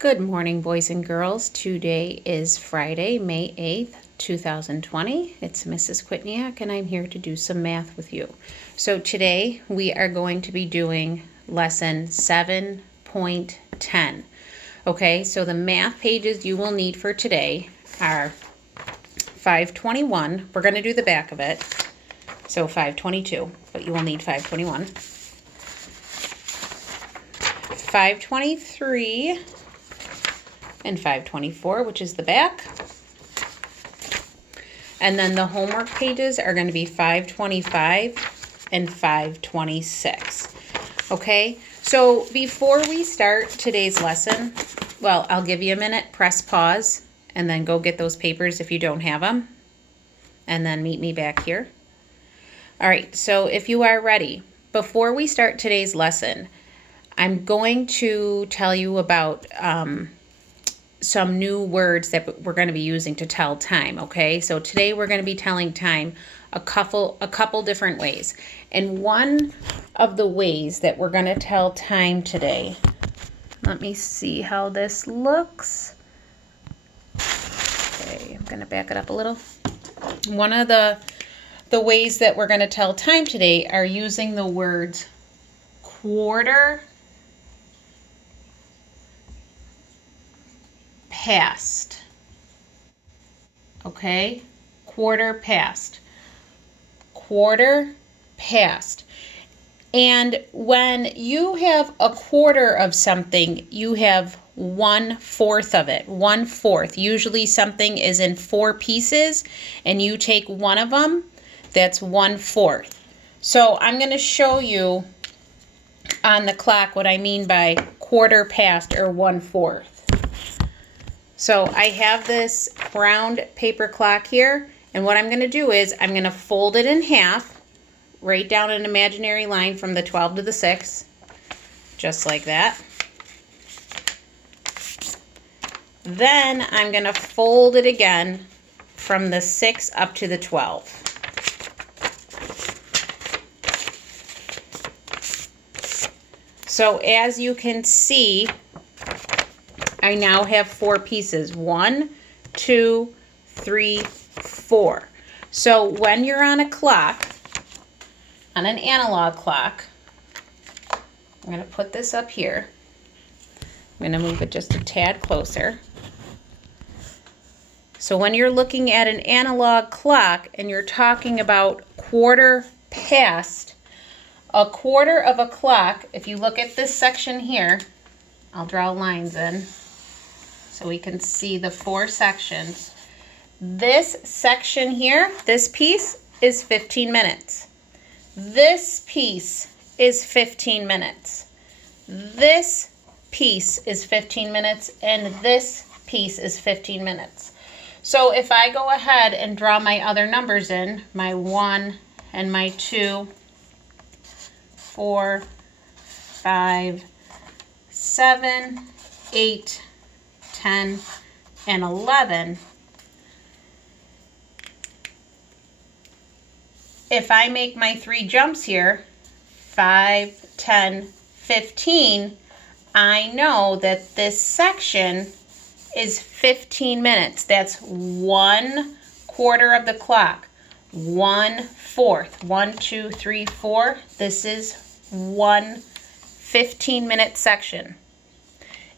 Good morning, boys and girls. Today is Friday, May 8th, 2020. It's Mrs. Quitniak, and I'm here to do some math with you. So today we are going to be doing lesson 7.10. Okay, so the math pages you will need for today are 521. We're going to do the back of it. So 522, but you will need 521. 523. And 524, which is the back. And then the homework pages are going to be 525 and 526. Okay, so before we start today's lesson, well, I'll give you a minute, press pause, and then go get those papers if you don't have them, and then meet me back here. All right, so if you are ready, before we start today's lesson, I'm going to tell you about some new words that we're going to be using to tell time, okay? So today we're going to be telling time a couple different ways. And one of the ways that we're going to tell time today, let me see how this looks. Okay, I'm going to back it up a little. One of the ways that we're going to tell time today are using the words quarter past. Okay, quarter past. Quarter past. And when you have a quarter of something, you have 1/4 of it. 1/4. Usually something is in 4 pieces and you take one of them, that's 1/4. So I'm going to show you on the clock what I mean by quarter past or 1/4. So I have this round paper clock here, and what I'm going to do is I'm going to fold it in half, write down an imaginary line from the 12 to the 6, just like that. Then I'm going to fold it again from the 6 up to the 12. So as you can see, I now have 4 pieces. 1, 2, 3, 4. So when you're on a clock, on an analog clock, I'm going to put this up here. I'm going to move it just a tad closer. So when you're looking at an analog clock and you're talking about quarter past, a quarter of a clock, if you look at this section here, I'll draw lines in so we can see the 4 sections. This section here, this piece is 15 minutes. This piece is 15 minutes. This piece is 15 minutes, and this piece is 15 minutes. So if I go ahead and draw my other numbers in, my 1 and my 2, 4, 5, 7, 8, 10, and 11. If I make my 3 jumps here, 5, 10, 15, I know that this section is 15 minutes. That's 1/4 of the clock. 1/4. 1, 2, 3, 4. This is one 15-minute section.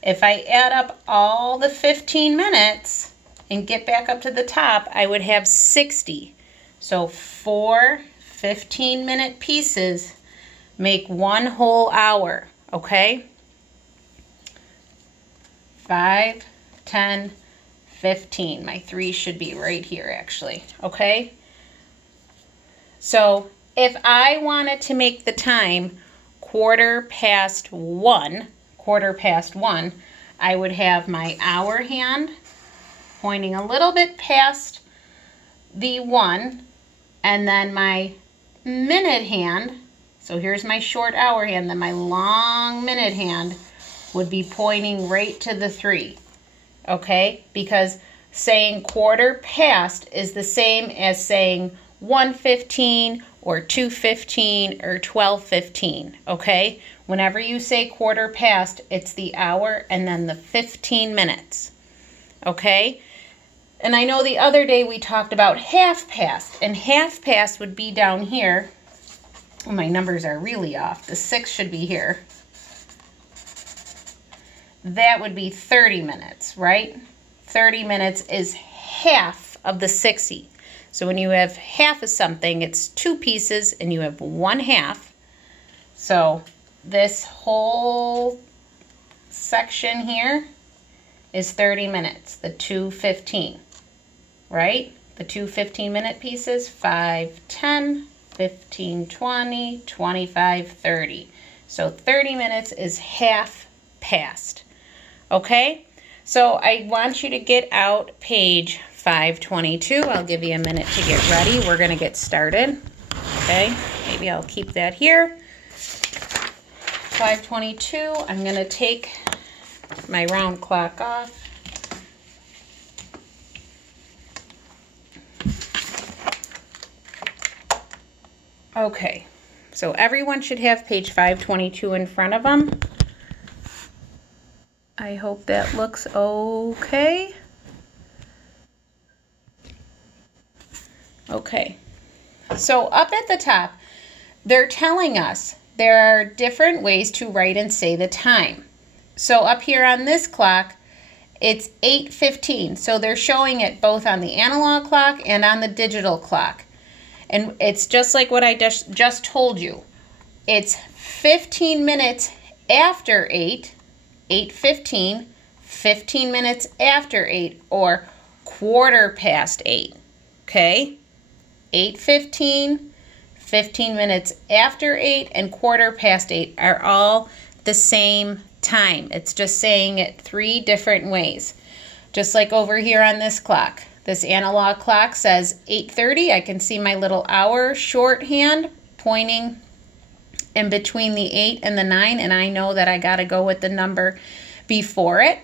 If I add up all the 15 minutes and get back up to the top, I would have 60. So 4 15-minute pieces make 1 whole hour, okay? 5, 10, 15. My 3 should be right here, actually, okay? So if I wanted to make the time quarter past 1, I would have my hour hand pointing a little bit past the 1, and then my minute hand, so here's my short hour hand, then my long minute hand would be pointing right to the 3, okay? Because saying quarter past is the same as saying 1:15 or 2:15 or 12:15, okay? Whenever you say quarter past, it's the hour and then the 15 minutes, okay? And I know the other day we talked about half past, and half past would be down here. Oh, my numbers are really off. The 6 should be here. That would be 30 minutes, right? 30 minutes is half of the 60. So when you have half of something, it's 2 pieces and you have 1/2. So this whole section here is 30 minutes, the 2:15, right? The 2 15-minute pieces, 5, 10, 15, 20, 25, 30. So 30 minutes is half past, okay? So I want you to get out page 522. I'll give you a minute to get ready. We're going to get started, okay? Maybe I'll keep that here. 522, I'm going to take my round clock off. Okay, so everyone should have page 522 in front of them. I hope that looks okay. Okay, so up at the top, they're telling us there are different ways to write and say the time. So up here on this clock, it's 8:15. So they're showing it both on the analog clock and on the digital clock. And it's just like what I just told you. It's 15 minutes after 8, 8:15, 15 minutes after 8, or quarter past 8, okay? 8:15, 15 minutes after 8, and quarter past 8 are all the same time. It's just saying it 3 different ways. Just like over here on this clock. This analog clock says 8:30. I can see my little hour shorthand pointing in between the 8 and the 9, and I know that I got to go with the number before it.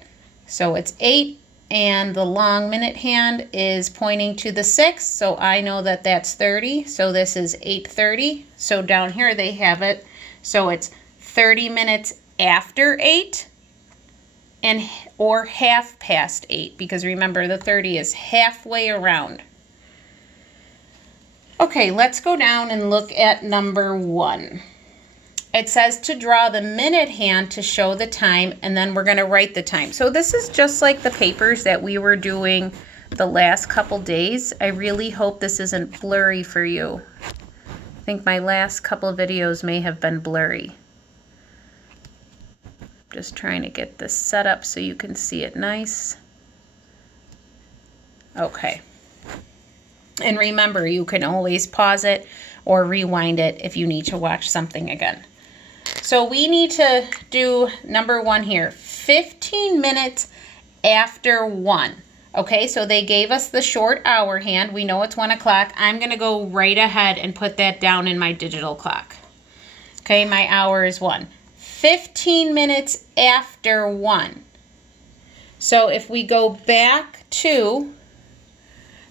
So it's 8, and the long minute hand is pointing to the 6, so I know that that's 30. So this is 8:30. So down here they have it. So it's 30 minutes after 8 and or half past 8, because remember the 30 is halfway around. Okay, let's go down and look at number 1. It says to draw the minute hand to show the time, and then we're going to write the time. So this is just like the papers that we were doing the last couple days. I really hope this isn't blurry for you. I think my last couple videos may have been blurry. Just trying to get this set up so you can see it nice. Okay. And remember, you can always pause it or rewind it if you need to watch something again. So we need to do number 1 here, 15 minutes after 1. Okay, so they gave us the short hour hand. We know it's 1 o'clock. I'm going to go right ahead and put that down in my digital clock. Okay, my hour is 1. 15 minutes after 1. So if we go back to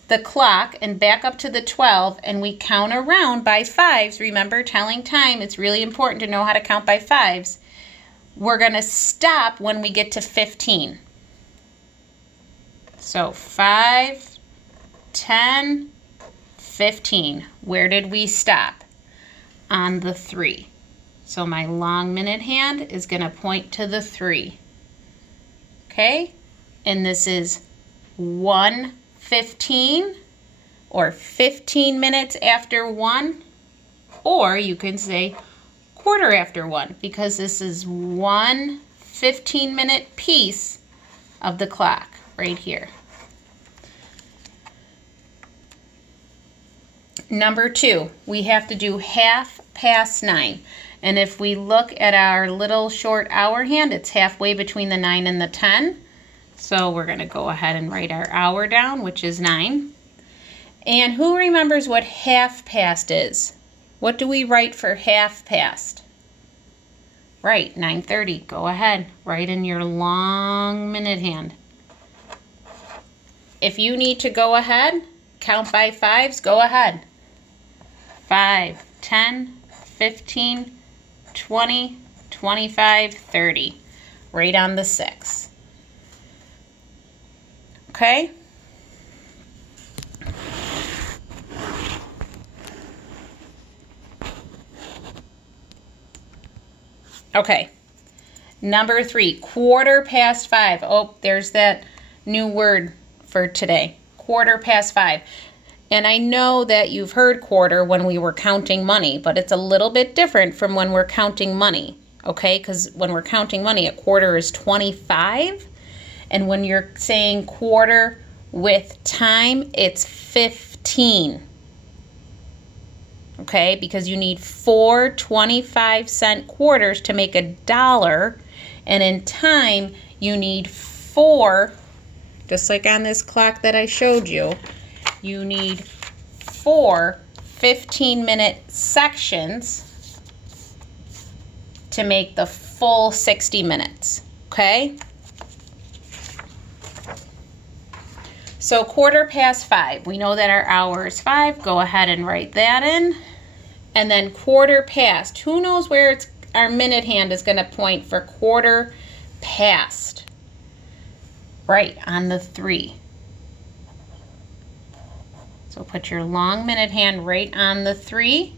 the clock and back up to the 12 and we count around by 5s, remember telling time, it's really important to know how to count by 5s. We're going to stop when we get to 15. So 5, 10, 15. Where did we stop? On the 3. So my long minute hand is going to point to the 3. Okay? And this is 1:15 or 15 minutes after 1. Or you can say quarter after 1, because this is 1 15-minute piece of the clock right here. Number 2, we have to do 9:30. And if we look at our little short hour hand, it's halfway between the 9 and the 10. So we're going to go ahead and write our hour down, which is 9. And who remembers what half past is? What do we write for half past? Right, 9:30. Go ahead, write in your long minute hand. If you need to go ahead, count by 5s, go ahead. 5, 10, 15, 20, 25, 30. Right on the 6. Okay? Okay. Number 3, 5:15. Oh, there's that new word for today. 5:15. And I know that you've heard quarter when we were counting money, but it's a little bit different from when we're counting money, okay? Because when we're counting money, a quarter is 25. And when you're saying quarter with time, it's 15. Okay? Because you need 4 25-cent quarters to make $1. And in time, you need 4, just like on this clock that I showed you, you need 4 15-minute sections to make the full 60 minutes, okay? So 5:15, we know that our hour is 5. Go ahead and write that in. And then 1/4 past. Who knows where our minute hand is going to point for 1/4 past? Right, on the 3. So put your long minute hand right on the 3.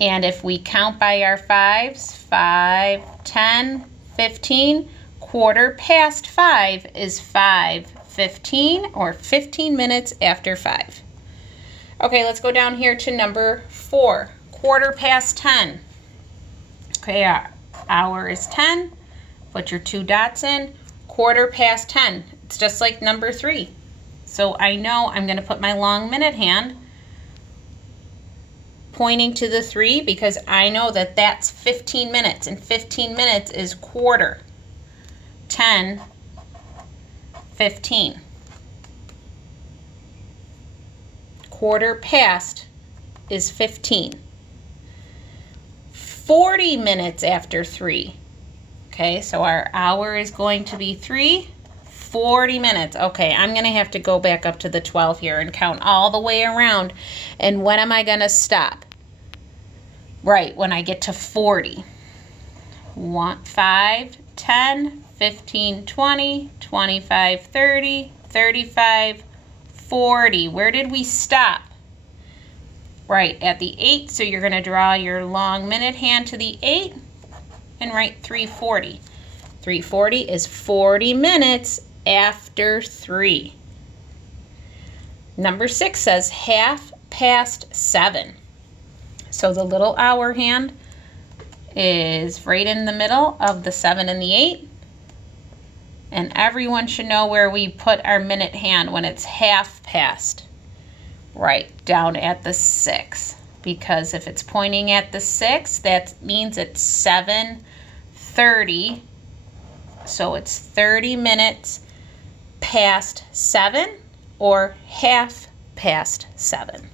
And if we count by our 5s, 5, 10, 15, 1/4 past 5 is 5:15 or 15 minutes after 5. Okay, let's go down here to number 4, 1/4 past 10. Okay, our hour is 10. Put your 2 dots in. 1/4 past 10. It's just like number 3. So I know I'm going to put my long minute hand pointing to the 3 because I know that that's 15 minutes, and 15 minutes is 1/4. 10, 15. 1/4 past is 15. 40 minutes after 3. Okay, so our hour is going to be 3. 40 minutes. Okay, I'm going to have to go back up to the 12 here and count all the way around. And when am I going to stop? Right, when I get to 40. 5, 10, 15, 20, 25, 30, 35, 40. Where did we stop? Right, at the 8. So you're going to draw your long minute hand to the 8 and write 3:40. 3:40 is 40 minutes after 3. Number 6 says 7:30. So the little hour hand is right in the middle of the 7 and the 8. And everyone should know where we put our minute hand when it's 7:30. Right, down at the 6. Because if it's pointing at the 6, that means it's 7:30. So it's 30 minutes past 7 or 7:30.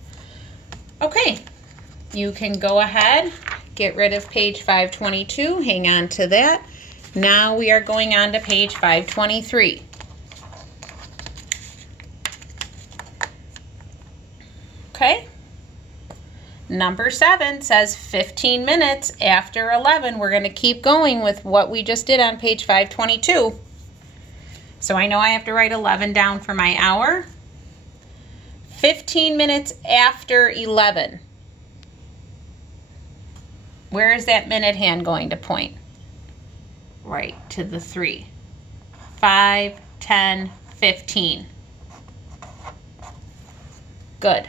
Okay, you can go ahead, get rid of page 522, hang on to that. Now we are going on to page 523. Okay, number 7 says 15 minutes after 11. We're going to keep going with what we just did on page 522. So I know I have to write 11 down for my hour. 15 minutes after 11. Where is that minute hand going to point? Right to the 3. 5, 10, 15. Good.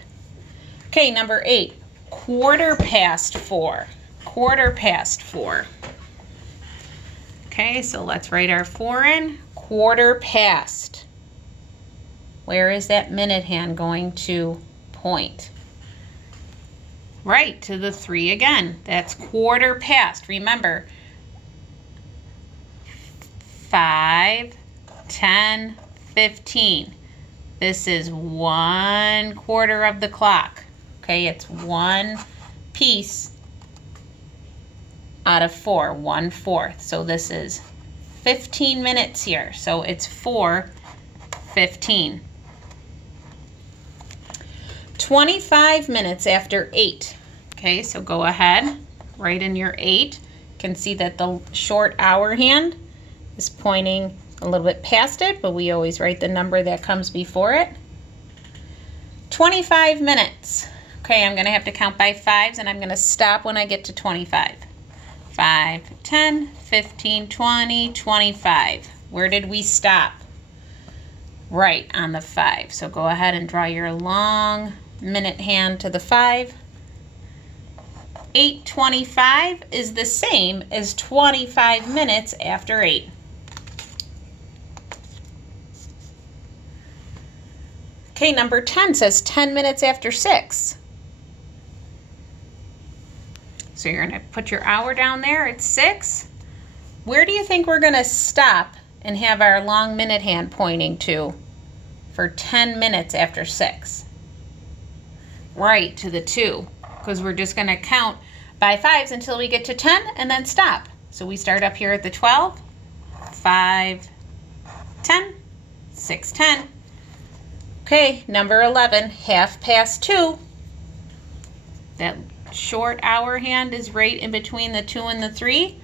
Okay, number 8. 1/4 past 4. 1/4 past 4. Okay, so let's write our 4 in. 1/4 past. Where is that minute hand going to point? Right, to the 3 again. That's 1/4 past. Remember, 5, 10, 15. This is 1/4 of the clock. Okay, it's 1 piece out of 4, 1/4. So this is 15 minutes here. So it's 4:15. 25 minutes after 8. Okay, so go ahead, write in your 8. You can see that the short hour hand is pointing a little bit past it, but we always write the number that comes before it. 25 minutes. Okay, I'm going to have to count by 5s, and I'm going to stop when I get to 25. 5, 10, 15, 20, 25. Where did we stop? Right on the 5. So go ahead and draw your long minute hand to the 5. 8:25 is the same as 25 minutes after 8. Okay, number 10 says 10 minutes after 6. So you're going to put your hour down there at 6. Where do you think we're going to stop and have our long minute hand pointing to for 10 minutes after 6? Right, to the 2, because we're just going to count by 5s until we get to 10 and then stop. So we start up here at the 12, 5, 10, 6, 10. Okay, number 11, 2:30. That short hour hand is right in between the 2 and the 3.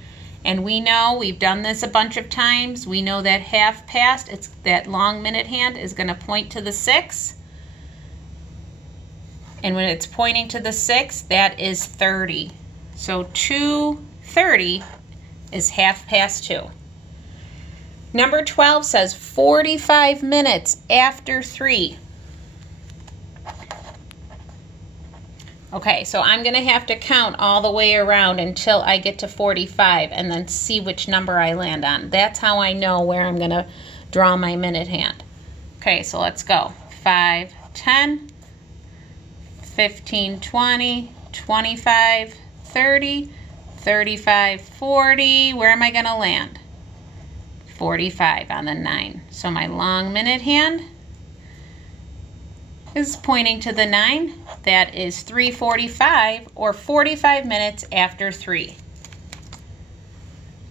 And we know, we've done this a bunch of times, we know that 2:30, it's that long minute hand is going to point to the 6. And when it's pointing to the 6, that is 30. So 2:30 is 2:30. Number 12 says 45 minutes after 3. Okay, so I'm going to have to count all the way around until I get to 45 and then see which number I land on. That's how I know where I'm going to draw my minute hand. Okay, so let's go. 5, 10, 15, 20, 25, 30, 35, 40. Where am I going to land? 45 on the 9. So my long minute hand is pointing to the 9. That is 3:45 or 45 minutes after 3.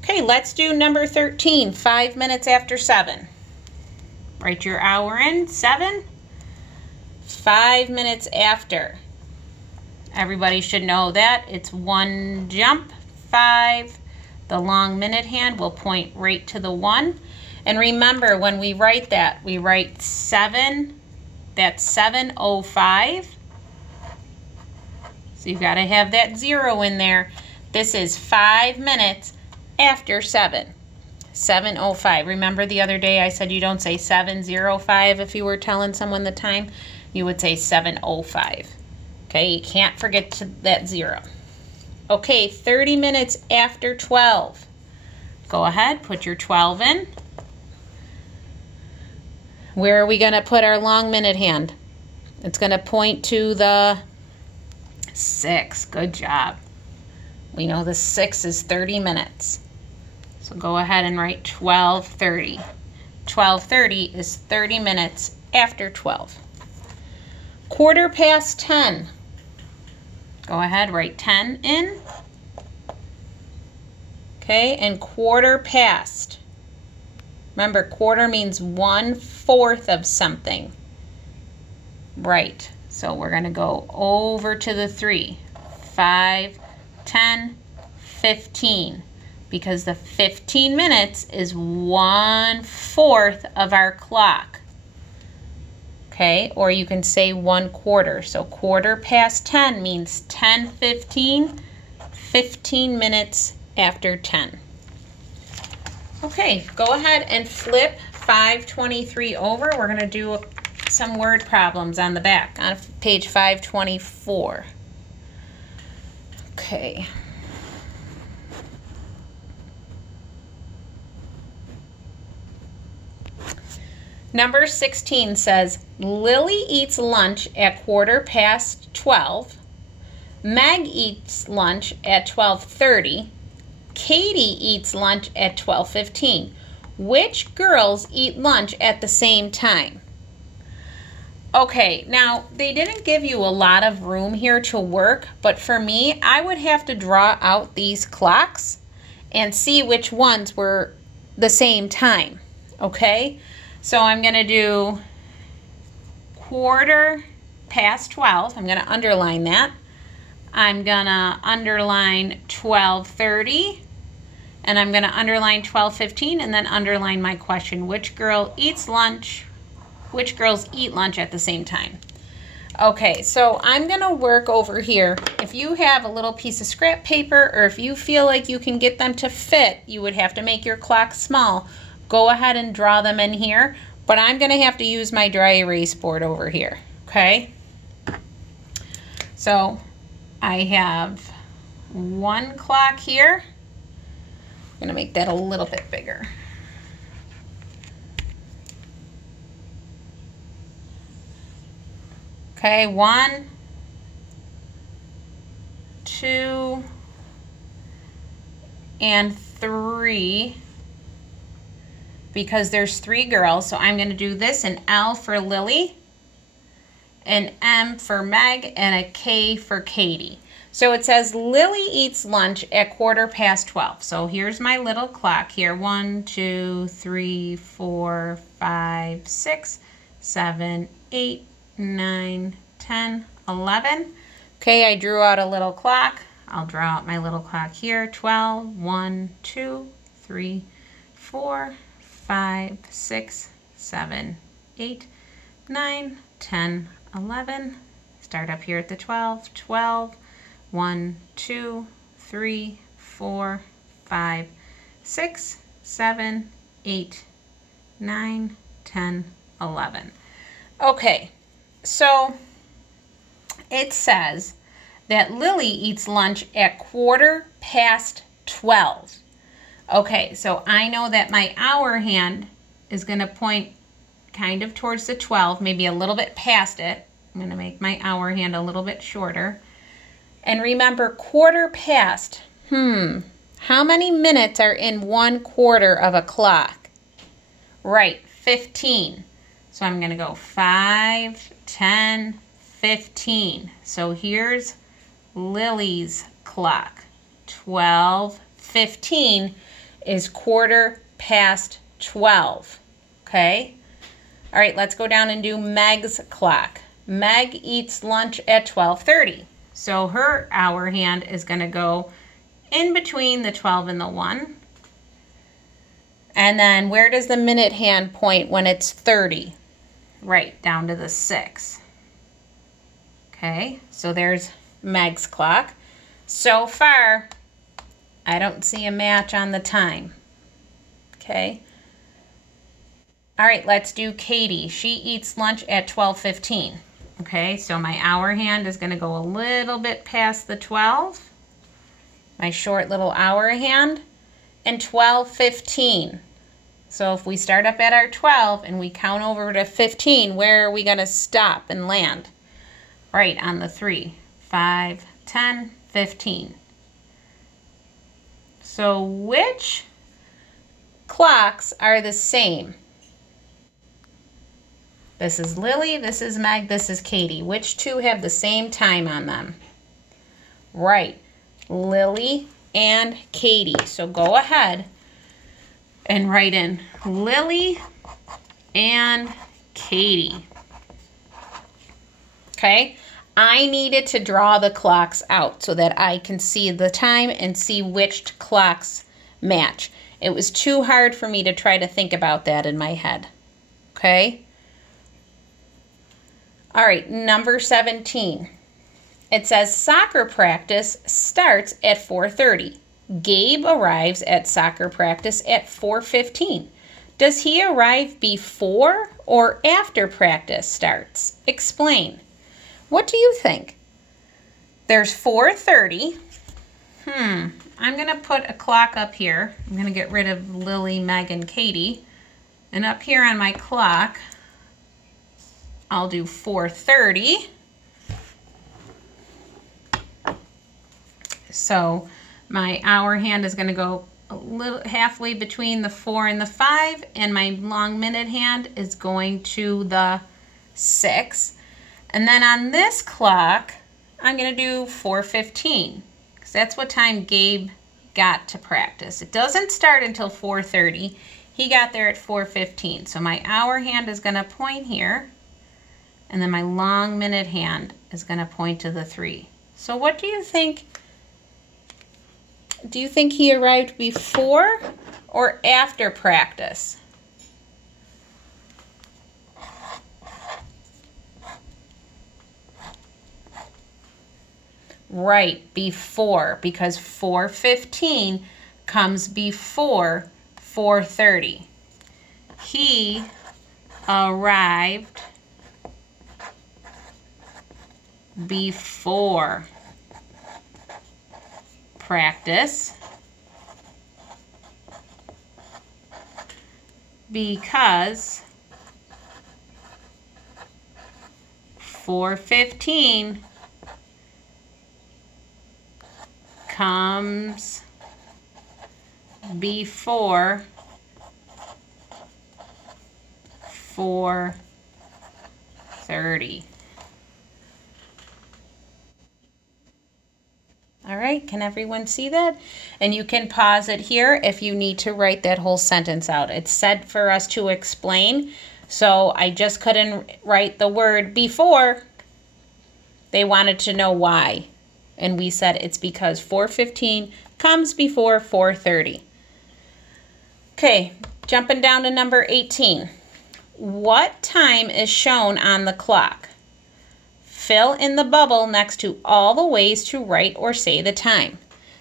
Okay, let's do number 13, 5 minutes after 7. Write your hour in, 7. 5 minutes after. Everybody should know that. It's 1 jump, 5. The long minute hand will point right to the 1. And remember, when we write that, we write 7. That's 7:05. So you've got to have that 0 in there. This is 5 minutes after 7. 7:05. Remember the other day I said you don't say 7:05 if you were telling someone the time. You would say 7:05. Okay, you can't forget that 0. Okay, 30 minutes after 12. Go ahead, put your 12 in. Where are we going to put our long minute hand? It's going to point to the 6. Good job. We know the 6 is 30 minutes. So go ahead and write 12:30. 12:30 is 30 minutes after 12. 10:15. Go ahead, write 10 in. Okay, and 1/4. Remember, quarter means 1/4 of something. Right, so we're going to go over to the 3. 5, 10, 15. Because the 15 minutes is 1/4 of our clock. Okay, or you can say 1/4. So 10:15 means 10:15, 15 minutes after 10. Okay, go ahead and flip 523 over. We're going to do some word problems on the back on page 524. Okay. Number 16 says, Lily eats lunch at 12:15. Meg eats lunch at 12:30. Katie eats lunch at 12:15. Which girls eat lunch at the same time? Okay, now they didn't give you a lot of room here to work, but for me, I would have to draw out these clocks and see which ones were the same time, okay? So I'm going to do 1/4 past 12. I'm going to underline that. I'm going to underline 12:30. And I'm going to underline 12:15 and then underline my question. Which girl eats lunch? Which girls eat lunch at the same time? Okay, so I'm going to work over here. If you have a little piece of scrap paper or if you feel like you can get them to fit, you would have to make your clock small. Go ahead and draw them in here, but I'm going to have to use my dry erase board over here, okay? So I have one clock here. I'm going to make that a little bit bigger. Okay, 1, 2, and 3, because there's 3 girls, so I'm going to do this, an L for Lily, an M for Meg, and a K for Katie. So it says Lily eats lunch at 12:15. So here's my little clock here. 1, 2, 3, 4, 5, 6, 7, 8, 9, 10, 11. Okay, I drew out a little clock. I'll draw out my little clock here. 12, 1, 2, 3, 4, 5, 6, 7, 8, 9, 10, 11. Start up here at the 12. 12, 1, 2, 3, 4, 5, 6, 7, 8, 9, 10, 11. Okay. So it says that Lily eats lunch at 12:15. Okay, so I know that my hour hand is going to point kind of towards the 12, maybe a little bit past it. I'm going to make my hour hand a little bit shorter. And remember, quarter past. How many minutes are in 1/4 of a clock? Right, 15. So I'm going to go 5, 10, 15. So here's Lily's clock. 12:15 is 12:15. Okay? All right, let's go down and do Meg's clock. Meg eats lunch at 12:30. So her hour hand is going to go in between the 12 and the 1. And then where does the minute hand point when it's 30? Right, down to the 6. Okay, so there's Meg's clock. So far, I don't see a match on the time. Okay. All right, let's do Katie. She eats lunch at 12:15. Okay, so my hour hand is going to go a little bit past the 12. My short little hour hand. And 12:15. So if we start up at our 12 and we count over to 15, where are we going to stop and land? Right on the 3. 5, 10, 15. So which clocks are the same? This is Lily, this is Meg, this is Katie. Which two have the same time on them? Right, Lily and Katie. So go ahead and write in Lily and Katie. Okay, I needed to draw the clocks out so that I can see the time and see which clocks match. It was too hard for me to try to think about that in my head. Okay? All right, number 17. It says soccer practice starts at 4:30. Gabe arrives at soccer practice at 4:15. Does he arrive before or after practice starts? Explain. What do you think? There's 4:30. I'm going to put a clock up here. I'm going to get rid of Lily, Meg, and Katie. And up here on my clock, I'll do 4:30. So my hour hand is going to go a little halfway between the 4 and the 5, and my long minute hand is going to the 6. And then on this clock, I'm going to do 4:15, because that's what time Gabe got to practice. It doesn't start until 4:30. He got there at 4:15. So my hour hand is going to point here And then my long minute hand is going to point to the 3. So what do you think? Do you think he arrived before or after practice? Right, before, because 4:15 comes before 4:30. He arrived before practice because 4:15 comes before 4:30. All right, can everyone see that? And you can pause it here if you need to write that whole sentence out. It's said for us to explain, so I just couldn't write the word before. They wanted to know why. And we said it's because 4:15 comes before 4:30. Okay, jumping down to number 18. What time is shown on the clock? Fill in the bubble next to all the ways to write or say the time.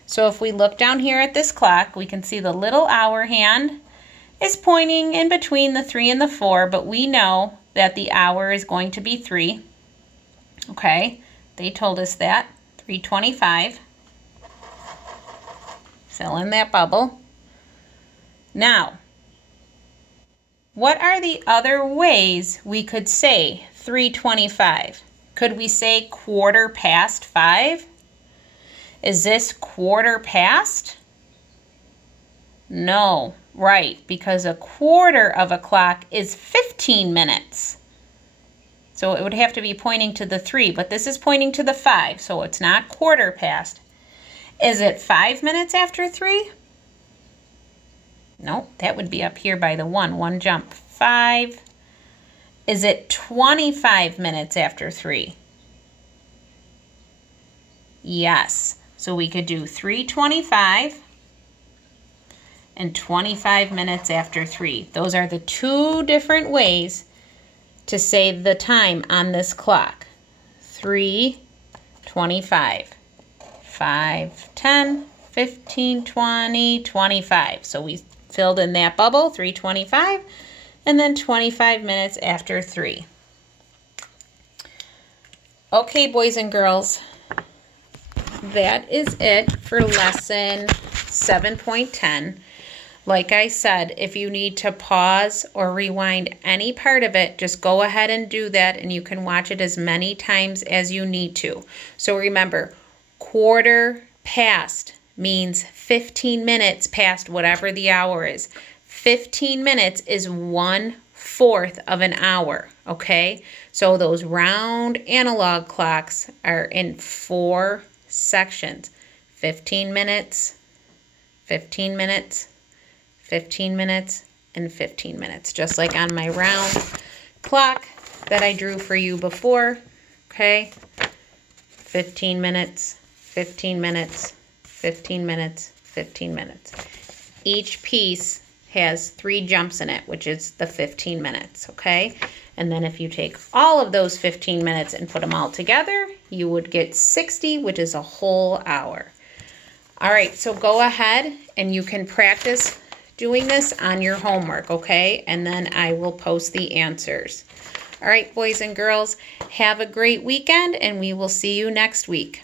So if we look down here at this clock, we can see the little hour hand is pointing in between the 3 and the 4, but we know that the hour is going to be 3. Okay, they told us that. 3:25. Fill in that bubble. Now, what are the other ways we could say 3:25? Could we say 5:15? Is this quarter past? No, right, because a quarter of a clock is 15 minutes. So it would have to be pointing to the 3, but this is pointing to the 5, so it's not quarter past. Is it 5 minutes after 3? No, that would be up here by the 1 jump. 5. Is it 25 minutes after 3? Yes. So we could do 3:25 and 25 minutes after 3. Those are the 2 different ways to say the time on this clock. 3:25, 5, 10, 15, 20, 25. So we filled in that bubble, 3:25, and then 25 minutes after 3. Okay, boys and girls, that is it for lesson 7.10. Like I said, if you need to pause or rewind any part of it, just go ahead and do that, and you can watch it as many times as you need to. So remember, quarter past means 15 minutes past whatever the hour is. 15 minutes is 1/4 of an hour, okay? So those round analog clocks are in 4 sections. 15 minutes, 15 minutes, 15 minutes, and 15 minutes, just like on my round clock that I drew for you before, okay? 15 minutes, 15 minutes, 15 minutes, 15 minutes. Each piece has 3 jumps in it, which is the 15 minutes, okay? And then if you take all of those 15 minutes and put them all together, you would get 60, which is a whole hour. All right, so go ahead and you can practice doing this on your homework, okay? And then I will post the answers. All right, boys and girls, have a great weekend, and we will see you next week.